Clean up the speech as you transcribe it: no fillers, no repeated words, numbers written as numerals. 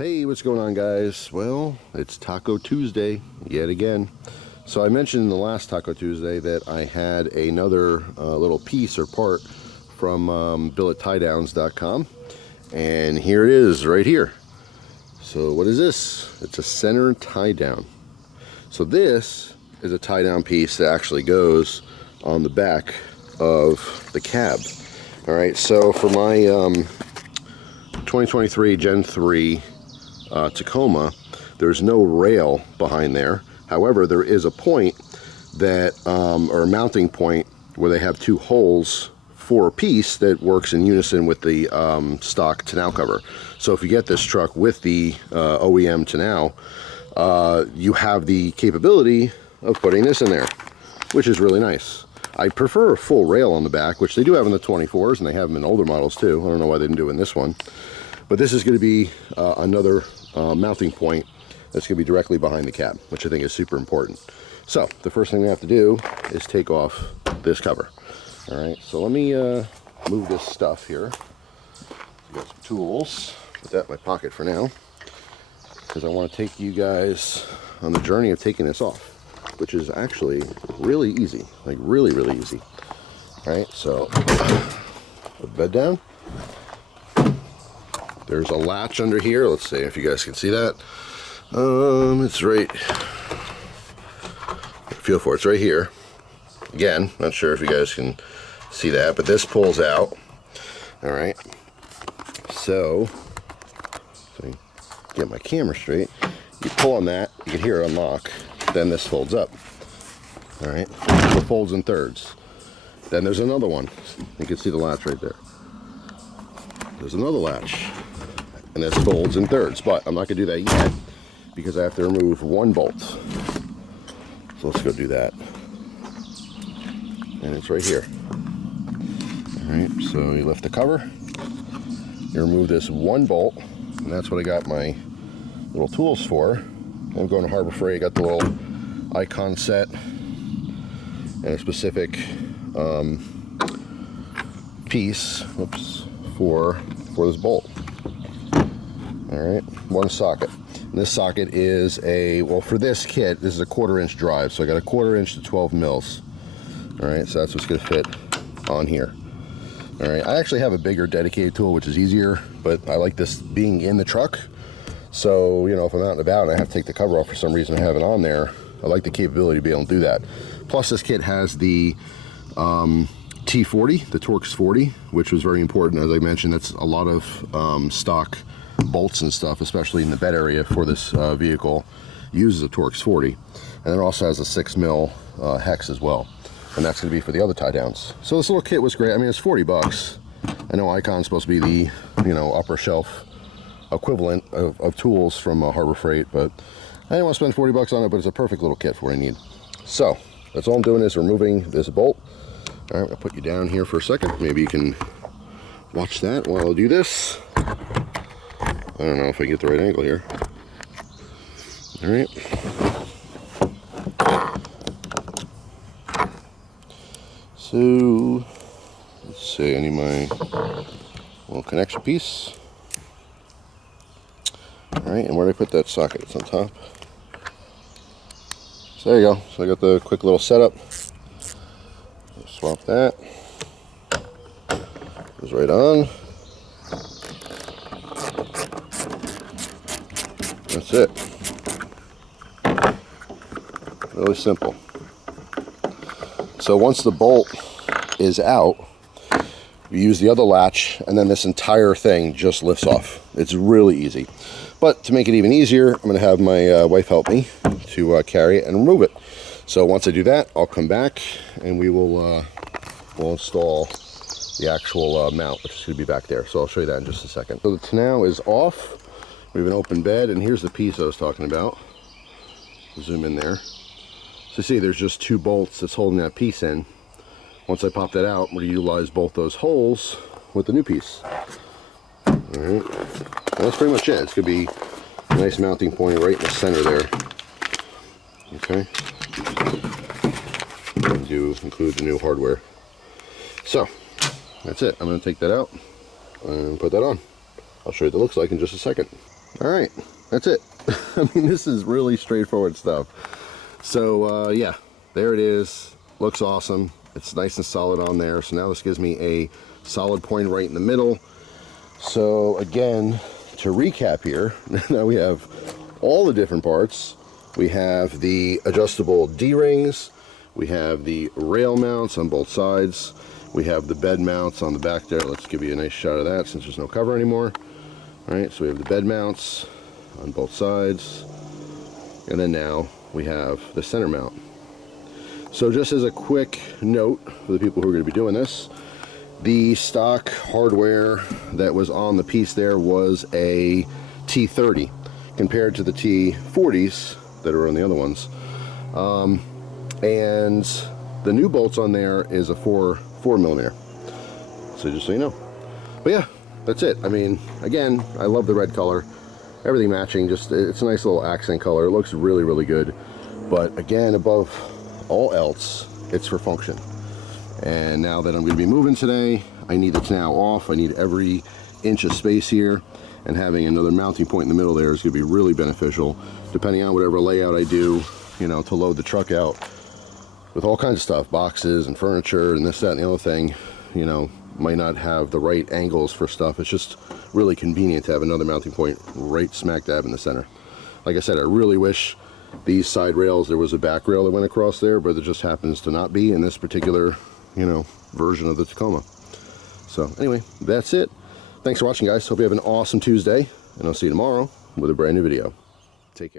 Hey, what's going on, guys? Well, it's Taco Tuesday yet again. So I mentioned in the last Taco Tuesday that I had another little piece or part from billettiedowns.com, and here it is right here. So what is this? It's a center tie down. So this is a tie down piece that actually goes on the back of the cab. All right, so for my 2023 Gen 3 Tacoma, there's no rail behind there. However, there is a point that, or a mounting point, where they have two holes for a piece that works in unison with the stock tonneau cover. So if you get this truck with the OEM tonneau, you have the capability of putting this in there, which is really nice. I prefer a full rail on the back, which they do have in the 24s, and they have them in older models too. I don't know why they didn't do it in this one. But this is going to be another mounting point that's going to be directly behind the cab, which I think is super important. So the first thing we have to do is take off this cover. All right, so let me move this stuff here. I got some tools. Put that in my pocket for now, because I want to take you guys on the journey of taking this off, which is actually really easy, like really easy. All right, so put the bed down. There's a latch under here. Let's see if you guys can see that. It's right, feel for it, it's right here. Again, not sure if you guys can see that, but this pulls out. All right, so get my camera straight. You pull on that, you can hear it unlock. Then this folds up. All right, so it folds in thirds. Then there's another one. You can see the latch right there. There's another latch, and this folds in thirds, but I'm not going to do that yet because I have to remove one bolt. So let's go do that. And it's right here. All right, so you lift the cover, you remove this one bolt, and that's what I got my little tools for. I'm going to Harbor Freight, got the little icon set and a specific piece, for this bolt. All right, one socket. And this socket is a, well, for this kit, this is a 1/4 inch drive, so I got a 1/4 inch to 12 mils. All right, so that's what's going to fit on here. All right, I actually have a bigger dedicated tool, which is easier, but I like this being in the truck. So, you know, if I'm out and about and I have to take the cover off for some reason, I have it on there, I like the capability to be able to do that. Plus, this kit has the T40, the Torx 40, which was very important. As I mentioned, that's a lot of stock bolts and stuff, especially in the bed area for this vehicle, uses a Torx 40. And it also has a 6 mil hex as well. And that's going to be for the other tie downs. So this little kit was great. I mean, it's 40 bucks. I know Icon's supposed to be the, you know, upper shelf equivalent of tools from Harbor Freight, but I didn't want to spend 40 bucks on it, but it's a perfect little kit for what I need. So that's all I'm doing is removing this bolt. All right, I'll put you down here for a second. Maybe you can watch that while I do this. I don't know if I get the right angle here. All right. So let's see, I need my little connection piece. All right, and where did I put that socket? It's on top. So there you go. So I got the quick little setup. Swap that. Goes right on. That's it. Really simple. So once the bolt is out, you use the other latch, and then this entire thing just lifts off. It's really easy. But to make it even easier, I'm going to have my wife help me to carry it and remove it. So once I do that, I'll come back and we will we'll install the actual mount, which is going to be back there. So I'll show you that in just a second. So the tonneau is off. We have an open bed, and here's the piece I was talking about. Zoom in there. So see, there's just two bolts that's holding that piece in. Once I pop that out, I'm going to utilize both those holes with the new piece. All right, that's pretty much it. It's going to be a nice mounting point right in the center there. Okay, and do include the new hardware. So that's it. I'm going to take that out and put that on. I'll show you what it looks like in just a second. All right, that's it. I mean, this is really straightforward stuff. So yeah, there it is. Looks awesome. It's nice and solid on there. So now this gives me a solid point right in the middle. So again, to recap here, now we have all the different parts. We have the adjustable D-rings. We have the rail mounts on both sides. We have the bed mounts on the back there. Let's give you a nice shot of that since there's no cover anymore. All right, so we have the bed mounts on both sides. And then now we have the center mount. So just as a quick note for the people who are going to be doing this, the stock hardware that was on the piece there was a T30 compared to the T40s that are on the other ones. And the new bolts on there is a 4 millimeter. So just so you know. But yeah, that's it. I mean, again, I love the red color. Everything matching, just it's a nice little accent color. It looks really, really good. But again, above all else, it's for function. And now that I'm going to be moving today, I need the Tonneau off. I need every inch of space here, and having another mounting point in the middle there is going to be really beneficial, depending on whatever layout I do, you know, to load the truck out with all kinds of stuff, boxes and furniture and this, that, and the other thing. You know, might not have the right angles for stuff. It's just really convenient to have another mounting point right smack dab in the center. Like I said, I really wish these side rails, there was a back rail that went across there, but it just happens to not be in this particular, you know, version of the Tacoma. So anyway, that's it. Thanks for watching, guys. Hope you have an awesome Tuesday, and I'll see you tomorrow with a brand new video. Take care.